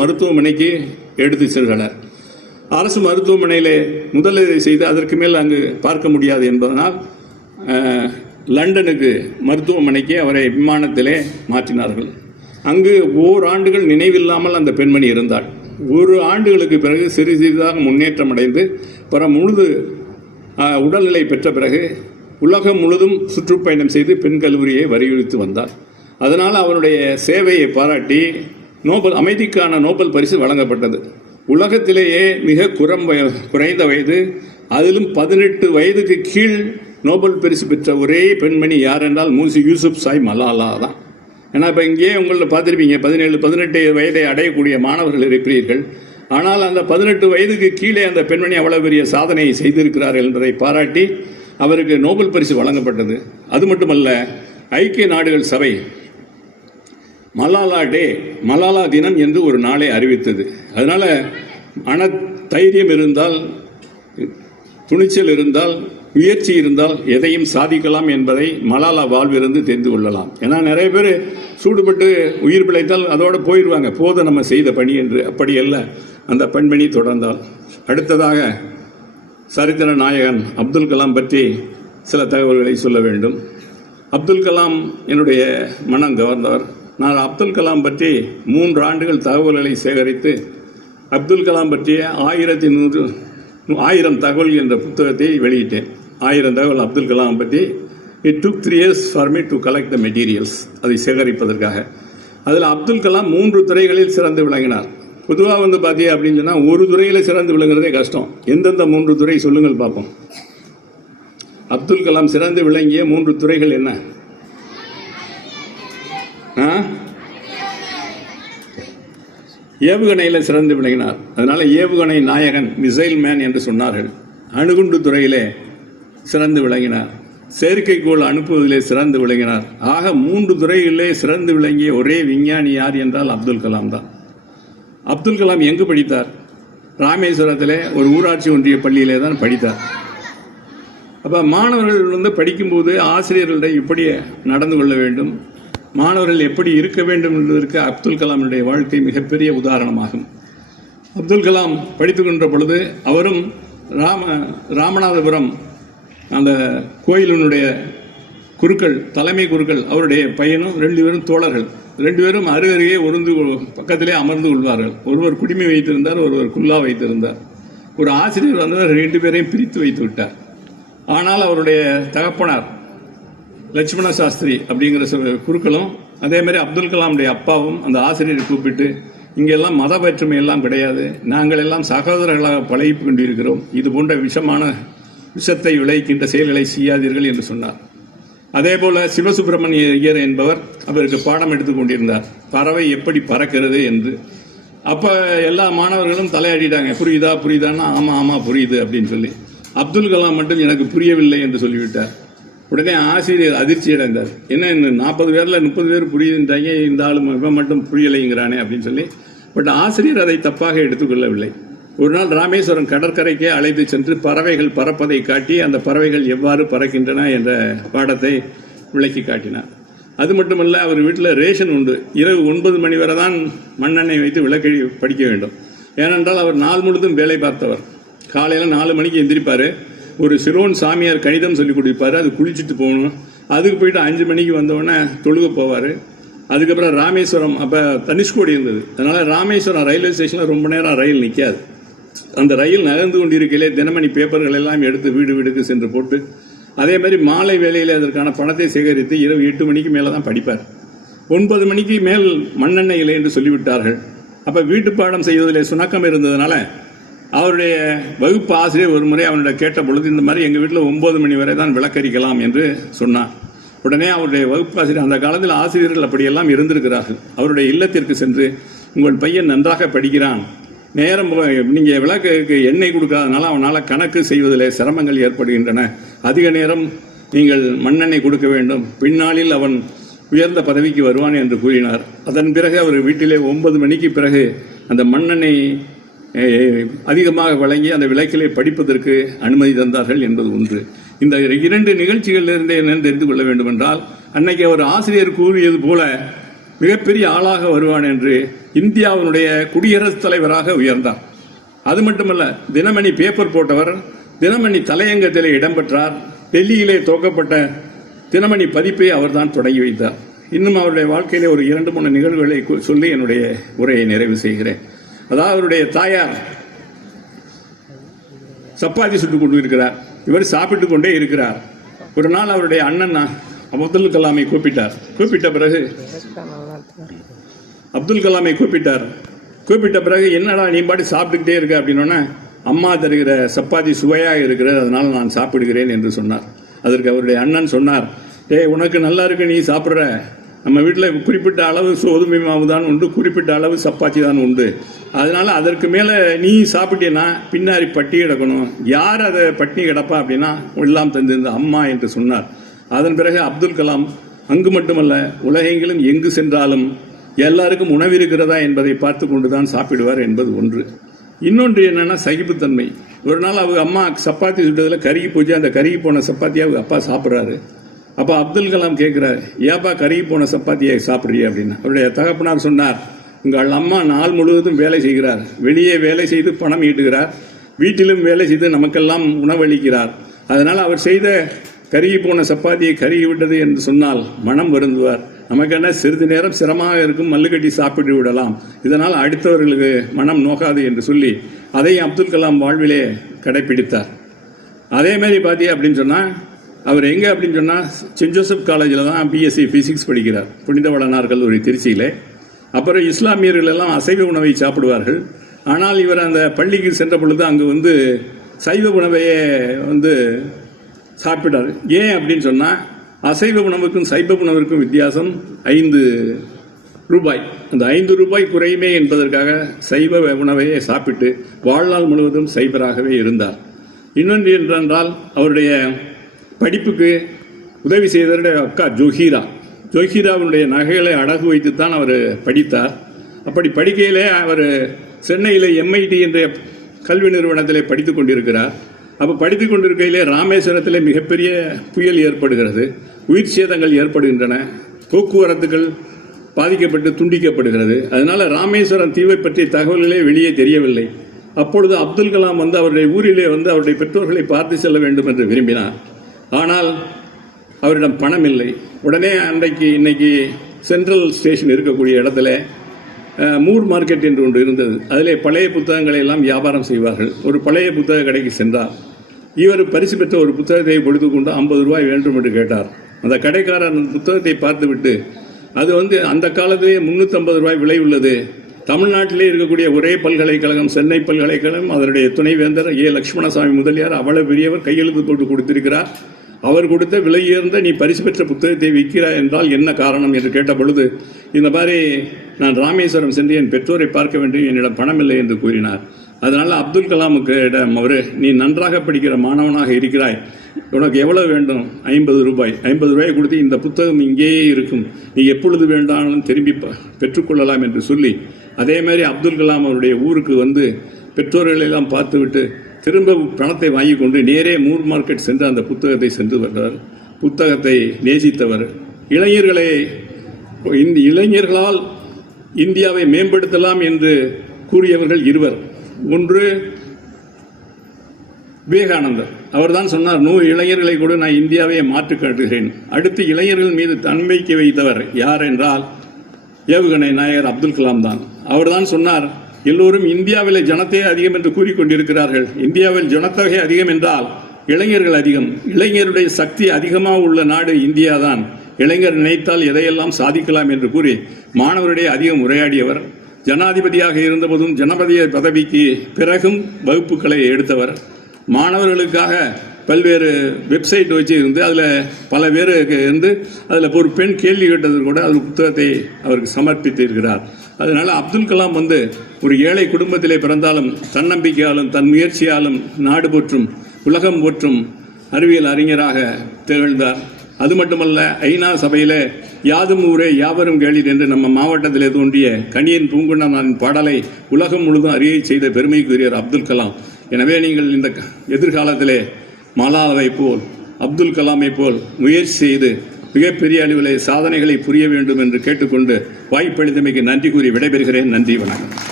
மருத்துவமனைக்கு எடுத்து சென்றனர் அரசு மருத்துவமனையிலே முதலுதவி செய்து அதற்கு மேல் அங்கு பார்க்க முடியாது என்பதனால் லண்டனுக்கு மருத்துவமனைக்கு அவரை விமானத்திலே மாற்றினார்கள். அங்கு ஓராண்டுகள் நினைவில்லாமல் அந்த பெண்மணி இருந்தாள். ஒரு ஆண்டுகளுக்கு பிறகு சிறு சிறிதாக முன்னேற்றம் அடைந்து பிற முழுது உடல்நிலை பெற்ற பிறகு உலகம் முழுதும் சுற்றுப்பயணம் செய்து பெண் கல்லூரியை வலியுறுத்தி வந்தார் அதனால் அவருடைய சேவையை பாராட்டி நோபல் அமைதிக்கான நோபல் பரிசு வழங்கப்பட்டது. உலகத்திலேயே மிக குறம் குறைந்த வயது அதிலும் பதினெட்டு வயதுக்கு கீழ் நோபல் பரிசு பெற்ற ஒரே பெண்மணி யார் என்றால் மூசி யூசுப் சாய் மலாலா தான். ஏன்னா இப்போ இங்கேயே உங்களை பார்த்துருப்பீங்க பதினேழு பதினெட்டு வயதை அடையக்கூடிய மாணவர்கள் இருக்கிறீர்கள். ஆனால் அந்த பதினெட்டு வயதுக்கு கீழே அந்த பெண்மணி அவ்வளோ பெரிய சாதனையை செய்திருக்கிறார்கள் என்பதை பாராட்டி அவருக்கு நோபல் பரிசு வழங்கப்பட்டது. அது மட்டுமல்ல ஐக்கிய நாடுகள் சபை மலாலா டே மலாலா தினம் என்று ஒரு நாளை அறிவித்தது. அதனால் மன தைரியம் இருந்தால் துணிச்சல் இருந்தால் முயற்சி இருந்தால் எதையும் சாதிக்கலாம் என்பதை மலாலா வாழ்விலிருந்து தெரிந்து கொள்ளலாம். ஏன்னா நிறைய பேர் சூடுபட்டு உயிர் பிழைத்தால் அதோடு போயிடுவாங்க. போதும் நம்ம செய்த பணி என்று. அப்படி அல்ல. அந்த பெண்மணி தொடர்ந்தால். அடுத்ததாக சரித்திர நாயகன் அப்துல் கலாம் பற்றி சில தகவல்களை சொல்ல வேண்டும். அப்துல் கலாம் என்னுடைய மனம் கவர்ந்தவர். நான் அப்துல் கலாம் பற்றி மூன்று ஆண்டுகள் தகவல்களை சேகரித்து அப்துல் கலாம் பற்றிய ஆயிரத்தி நூறு ஆயிரம் தகவல் என்ற புத்தகத்தை வெளியிட்டேன். ஆயிரம் தகவல் அப்துல் கலாம் பற்றி. It took three years for me to collect the materials அதை சேகரிப்பதற்காக. அதில் அப்துல் கலாம் மூன்று துறைகளில் சிறந்து விளங்கினார். பொதுவாக வந்து பார்த்தீங்க அப்படின்னு சொன்னால் ஒரு துறையில் சிறந்து விளங்குறதே கஷ்டம். எந்தெந்த மூன்று துறை சொல்லுங்கள் பார்ப்போம் அப்துல் கலாம் சிறந்து விளங்கிய மூன்று துறைகள் என்ன? ஏவுகணையில் சிறந்து விளங்கினார். அதனால் ஏவுகணை நாயகன் மிசைல் மேன் என்று சொன்னார்கள். அணுகுண்டு துறையிலே சிறந்து விளங்கினார். செயற்கைக்கோள் அனுப்புவதிலே சிறந்து விளங்கினார். ஆக மூன்று துறைகளிலே சிறந்து விளங்கிய ஒரே விஞ்ஞானி யார் என்றால் அப்துல் கலாம் தான். அப்துல் கலாம் எங்கு படித்தார்? ராமேஸ்வரத்தில் ஒரு ஊராட்சி ஒன்றிய பள்ளியிலே தான் படித்தார். அப்போ மாணவர்கள் வந்து படிக்கும்போது ஆசிரியர்களிடம் இப்படி நடந்து கொள்ள வேண்டும். மாணவர்கள் எப்படி இருக்க வேண்டும் என்பதற்கு அப்துல் கலாமினுடைய வாழ்க்கை மிகப்பெரிய உதாரணமாகும். அப்துல் கலாம் படித்துக்கொண்ட பொழுது அவரும் ராம ராமநாதபுரம் அந்த கோயிலினுடைய குருக்கள் தலைமை குருக்கள் அவருடைய பையனும் ரெண்டு பேரும் தோழர்கள். ரெண்டு பேரும் அருகருகே ஒருந்து பக்கத்திலே அமர்ந்து கொள்வார்கள். ஒருவர் குடிமை வைத்திருந்தார் ஒருவர் குல்லா வைத்திருந்தார். ஒரு ஆசிரியர் வந்தவர் ரெண்டு பேரையும் பிரித்து வைத்து விட்டார். ஆனால் அவருடைய தகப்பனார் லட்சுமண சாஸ்திரி அப்படிங்கிற குருக்களும் அதே மாதிரி அப்துல் கலாமுடைய அப்பாவும் அந்த ஆசிரியரை கூப்பிட்டு இங்கெல்லாம் மத வேற்றுமை எல்லாம் கிடையாது. நாங்கள் எல்லாம் சகோதரர்களாக பழகி கொண்டிருக்கிறோம். இது போன்ற விஷமான விஷத்தை விளைக்கின்ற செயல்களை செய்யாதீர்கள் என்று சொன்னார். அதே போல சிவசுப்பிரமணிய ஐயர் என்பவர் அவருக்கு பாடம் எடுத்துக் கொண்டிருந்தார். பறவை எப்படி பறக்கிறது என்று. அப்போ எல்லா மாணவர்களும் தலையாடிட்டாங்க புரியுதா புரியுதான்னா ஆமாம் ஆமாம் புரியுது அப்படின்னு சொல்லி. அப்துல் கலாம் மட்டும் எனக்கு புரியவில்லை என்று சொல்லிவிட்டார். உடனே ஆசிரியர் அதிர்ச்சி அடைந்தார். என்ன இன்னும் நாற்பது பேர்ல முப்பது பேர் புரியுதுன்றாங்க இந்த ஆளு இவன் மட்டும் புரியலைங்கிறானே அப்படின்னு சொல்லி. பட் ஆசிரியர் அதை தப்பாக எடுத்துக்கொள்ளவில்லை. ஒரு நாள் ராமேஸ்வரம் கடற்கரைக்கே அழைத்து சென்று பறவைகள் பறப்பதை காட்டி அந்த பறவைகள் எவ்வாறு பறக்கின்றன என்ற பாடத்தை விளக்கி காட்டினார். அது மட்டுமல்ல அவர் வீட்டில் ரேஷன் உண்டு. இரவு ஒன்பது மணி வரை தான் மண்ணெண்ணெய் வைத்து விளக்கழி படிக்க வேண்டும். ஏனென்றால் அவர் நாள் முழுதும் வேலை பார்த்தவர். காலையில் நாலு மணிக்கு எந்திரிப்பார். ஒரு சிலோன் சாமியார் கணிதம் சொல்லி கொடுப்பாரு. அது குளிச்சுட்டு போகணும். அதுக்கு போயிட்டு அஞ்சு மணிக்கு வந்தோடனே தொழுக போவார். அதுக்கப்புறம் ராமேஸ்வரம் அப்போ தனுஷ்கோடி இருந்தது. அதனால் ராமேஸ்வரம் ரயில்வே ஸ்டேஷனில் ரொம்ப நேரம் ரயில் நிற்காது அந்த ரயில் நகர்ந்து கொண்டிருக்கையிலே தினமணி பேப்பர்கள் எல்லாம் எடுத்து வீடு வீடுக்கு சென்று போட்டு அதே மாதிரி மாலை வேலையில் அதற்கான பணத்தை சேகரித்து இரவு எட்டு மணிக்கு மேலே தான் படிப்பார். ஒன்பது மணிக்கு மேல் மண்ணெண்ணெய் இல்லை என்று சொல்லிவிட்டார்கள். அப்போ வீட்டு பாடம் செய்வதிலே சுணக்கம் இருந்ததுனால அவருடைய வகுப்பு ஆசிரியர் ஒரு முறை அவனிடம் கேட்ட பொழுது இந்த மாதிரி எங்கள் வீட்டில் ஒன்பது மணி வரை தான் விளக்கரிக்கலாம் என்று சொன்னார் உடனே அவருடைய வகுப்பு ஆசிரியர் அந்த காலத்தில் ஆசிரியர்கள் அப்படியெல்லாம் இருந்திருக்கிறார்கள். அவருடைய இல்லத்திற்கு சென்று உங்கள் பையன் நன்றாக படிக்கிறான். நேரம் நீங்கள் விளக்குக்கு எண்ணெய் கொடுக்காதனால அவனால் கணக்கு செய்வதில் சிரமங்கள் ஏற்படுகின்றன. அதிக நேரம் நீங்கள் மண்ணெண்ணெய் கொடுக்க வேண்டும். பின்னாளில் அவன் உயர்ந்த பதவிக்கு வருவான் என்று கூறினார். அதன் பிறகு அவர் வீட்டிலே ஒன்பது மணிக்கு பிறகு அந்த மண்ணெண்ணெய் அதிகமாக வழங்கி அந்த விளக்கிலே படிப்பதற்கு அனுமதி தந்தார்கள் என்பது ஒன்று. இந்த இரண்டு நிகழ்ச்சிகளிலிருந்து என்ன தெரிந்து கொள்ள வேண்டும் என்றால் அன்னைக்கு அவர் ஆசிரியர் கூறியது போல மிகப்பெரிய ஆளாக வருவான் என்று இந்தியாவினுடைய குடியரசுத் தலைவராக உயர்ந்தார். அது மட்டுமல்ல தினமணி பேப்பர் போட்டவர் தினமணி தலையங்கத்திலே இடம்பெற்றார் டெல்லியிலே துவக்கப்பட்ட தினமணி பதிப்பை அவர்தான் தொடங்கி வைத்தார். இன்னும் அவருடைய வாழ்க்கையிலே ஒரு இரண்டு மூணு நிகழ்வுகளை சொல்லி என்னுடைய உரையை நிறைவு செய்கிறேன். அதாவது அவருடைய தாயார். சப்பாத்தி சுட்டு கொண்டு இருக்கிறார். இவர் சாப்பிட்டு கொண்டே இருக்கிறார். ஒரு நாள் அவருடைய அண்ணன் அப்துல் கலாமை கூப்பிட்டார். கூப்பிட்ட பிறகு அப்துல் கலாமை கூப்பிட்டார். கூப்பிட்ட பிறகு என்னடா நீ பாட்டு சாப்பிட்டுக்கிட்டே இருக்க? அப்படின்னோடனே அம்மா தருகிற சப்பாத்தி சுவையாக இருக்கிறது அதனால் நான் சாப்பிடுகிறேன் என்று சொன்னார். அதற்கு அவருடைய அண்ணன் சொன்னார் ஏய் உனக்கு நல்லா இருக்கு நீ சாப்பிட்ற. நம்ம வீட்டில் குறிப்பிட்ட அளவு கோதுமை மாவு தான் உண்டு குறிப்பிட்ட அளவு சப்பாத்தி தான் உண்டு. அதனால் அதற்கு மேலே நீ சாப்பிட்டீன்னா பின்னாடி பட்டி கிடக்கணும். யார் அதை பட்டினி கிடப்பா அப்படின்னா எல்லாம் தந்திருந்த அம்மா என்று சொன்னார். அதன் பிறகு அப்துல் கலாம் அங்கு மட்டுமல்ல உலகெங்கிலும் எங்கு சென்றாலும் எல்லாருக்கும் உணவு இருக்கிறதா என்பதை பார்த்து கொண்டு தான் சாப்பிடுவார் என்பது ஒன்று. இன்னொன்று என்னென்னா சகிப்புத்தன்மை. ஒரு நாள் அவங்க அம்மா சப்பாத்தி சுட்டதில் கருகி போச்சு அந்த கருகி போன சப்பாத்தியை அவங்க அப்பா சாப்பிட்றாரு. அப்போ அப்துல் கலாம் கேட்குறாரு ஏப்பா கருகி போன சப்பாத்தியை சாப்பிட்றிய? அப்படின்னு. அவருடைய தகப்பனார் சொன்னார் உங்கள் அம்மா நாள் முழுவதும் வேலை செய்கிறார். வெளியே வேலை செய்து பணம் ஈட்டுகிறார். வீட்டிலும் வேலை செய்து நமக்கெல்லாம் உணவளிக்கிறார். அதனால் அவர் செய்த கருகி போன சப்பாத்தியை கருகி விட்டது என்று சொன்னால் மனம் வருந்துவார். நமக்கு என்ன சிறிது நேரம் சிரமமாக இருக்கும் மல்லுக்கட்டி சாப்பிட்டு விடலாம். இதனால் அடுத்தவர்களுக்கு மனம் நோக்காது என்று சொல்லி அதை அப்துல் கலாம் வாழ்விலே கடைபிடித்தார் அதே மாதிரி பார்த்தீங்க அப்படின்னு சொன்னால் அவர் எங்கே அப்படின்னு சொன்னால் சென்ட் ஜோசப் காலேஜில் தான் பிஎஸ்சி ஃபிசிக்ஸ் படிக்கிறார் புனித வளனார் கல்லூரி திருச்சியில். அப்புறம் இஸ்லாமியர்கள் எல்லாம் அசைவ உணவை சாப்பிடுவார்கள். ஆனால் இவர் அந்த பள்ளிக்கு சென்ற பொழுது அங்கு வந்து சைவ உணவையே வந்து சாப்பிட்டார். ஏன் அப்படின்னு சொன்னால் அசைவ உணவுக்கும் சைவ உணவிற்கும் வித்தியாசம் ஐந்து ரூபாய். அந்த ஐந்து ரூபாய் குறையுமே என்பதற்காக சைவ உணவையே சாப்பிட்டு வாழ்நாள் முழுவதும் சைவராகவே இருந்தார். இன்னொன்று என்றென்றால் அவருடைய படிப்புக்கு உதவி செய்தவருடைய அக்கா ஜோஹீரா. ஜோஹீராவுடைய நகைகளை அடகு வைத்து தான் அவர் படித்தார். அப்படி படிக்கையிலே அவர் சென்னையில் எம்ஐடி என்ற கல்வி நிறுவனத்திலே படித்து கொண்டிருக்கிறார். அப்போ படித்து கொண்டிருக்கையிலே ராமேஸ்வரத்தில் மிகப்பெரிய புயல் ஏற்படுகிறது. உயிர் சேதங்கள் ஏற்படுகின்றன. போக்குவரத்துகள் பாதிக்கப்பட்டு துண்டிக்கப்படுகிறது. அதனால் ராமேஸ்வரம் தீவை பற்றிய தகவல்களே வெளியே தெரியவில்லை. அப்பொழுது அப்துல் கலாம் வந்து அவருடைய ஊரிலே வந்து அவருடைய பெற்றோர்களை பார்த்து செல்ல வேண்டும் என்று விரும்பினார். ஆனால் அவரிடம் பணம் இல்லை உடனே அன்றைக்கு இன்னைக்கு சென்ட்ரல் ஸ்டேஷன் இருக்கக்கூடிய இடத்துல மூர் மார்க்கெட் என்று ஒன்று இருந்தது. அதிலே பழைய புத்தகங்களை எல்லாம் வியாபாரம் செய்வார்கள். ஒரு பழைய புத்தக கடைக்கு சென்றார். இவர் பரிசு பெற்ற ஒரு புத்தகத்தை பொழுது கொண்டு ஐம்பது ரூபாய் வேண்டும் என்று கேட்டார். அந்த கடைக்காரர் அந்த புத்தகத்தை பார்த்துவிட்டு அது வந்து அந்த காலத்திலேயே முந்நூற்றம்பது ரூபாய் விலை உள்ளது. தமிழ்நாட்டிலே இருக்கக்கூடிய ஒரே பல்கலைக்கழகம் சென்னை பல்கலைக்கழகம் அதனுடைய துணைவேந்தர் ஏ. லட்சுமணசாமி முதலியார் அவ்வளவு பெரியவர் கையெழுத்து போட்டு கொடுத்திருக்கிறார். அவர் கொடுத்த விலையுயர்ந்த நீ பரிசு பெற்ற புத்தகத்தை விற்கிறாய் என்றால் என்ன காரணம்? என்று கேட்ட பொழுது இந்த மாதிரி நான் ராமேஸ்வரம் சென்று என் பெற்றோரை பார்க்க வேண்டும் என்னிடம் பணம் இல்லை என்று கூறினார். அதனால் அப்துல் கலாமுக்கு இடம் அவர் நீ நன்றாக படிக்கிற மாணவனாக இருக்கிறாய். உனக்கு எவ்வளவு வேண்டும்? ஐம்பது ரூபாய். ஐம்பது ரூபாய் கொடுத்து இந்த புத்தகம் இங்கேயே இருக்கும். நீ எப்பொழுது வேண்டாலும் திரும்பி பெற்றுக்கொள்ளலாம் என்று சொல்லி அதே மாதிரி அப்துல் கலாம் அவருடைய ஊருக்கு வந்து பெற்றோர்களை எல்லாம் பார்த்துவிட்டு திரும்ப பணத்தை வாங்கி கொண்டு நேரே மூர் மார்க்கெட் சென்று அந்த புத்தகத்தை சென்று வந்தார். புத்தகத்தை நேசித்தவர். இளைஞர்களை இந்த இளைஞர்களால் இந்தியாவை மேம்படுத்தலாம் என்று கூறியவர்கள் இருவர். ஒன்று விவேகானந்தர். அவர்தான் சொன்னார் நூறு இளைஞர்களை கூட நான் இந்தியாவை மாற்றி காட்டுகிறேன். அடுத்து இளைஞர்கள் மீது தன்மைக்கு வைத்தவர் யார் என்றால் ஏவுகணை நாயகர் அப்துல் கலாம் தான். அவர்தான் சொன்னார் எல்லோரும் இந்தியாவில் ஜனத்தே அதிகம் என்று கூறிக்கொண்டிருக்கிறார்கள். இந்தியாவில் ஜனத்தொகை அதிகம் என்றால் இளைஞர்கள் அதிகம். இளைஞருடைய சக்தி அதிகமாக உள்ள நாடு இந்தியா தான் இளைஞர் நினைத்தால் எதையெல்லாம் சாதிக்கலாம் என்று கூறி மாணவருடைய அதிகம் உரையாடியவர். ஜனாதிபதியாக இருந்தபோதும் ஜனபதி பதவிக்கு பிறகும் வகுப்புகளை எடுத்தவர். மாணவர்களுக்காக பல்வேறு வெப்சைட் வச்சு இருந்து அதில் பல பேருக்கு இருந்து அதில் ஒரு பெண் கேள்வி கேட்டது கூட அது புத்தகத்தை அவருக்கு சமர்ப்பித்திருக்கிறார். அதனால் அப்துல் கலாம் வந்து ஒரு ஏழை குடும்பத்திலே பிறந்தாலும் தன்னம்பிக்கையாலும் தன் முயற்சியாலும் நாடு போற்றும் உலகம் போற்றும் அறிவியல் அறிஞராக திகழ்ந்தார். அது மட்டுமல்ல ஐநா சபையில் யாதும் ஊரே யாவரும் கேளீர் என்று நம்ம மாவட்டத்திலே தோன்றிய கணியன் பூங்குண்ணனாரின் பாடலை உலகம் முழுதும் அறிய செய்த பெருமைக்குரியர் அப்துல் கலாம். எனவே நீங்கள் இந்த எதிர்காலத்திலே மலாலாவை போல் அப்துல் கலாமை போல் முயற்சி செய்து மிகப்பெரிய அளவிலே சாதனைகளை புரிய வேண்டும் என்று கேட்டுக்கொண்டு வாய்ப்பளித்தமைக்கு நன்றி கூறி விடைபெறுகிறேன். நன்றி வணக்கம்.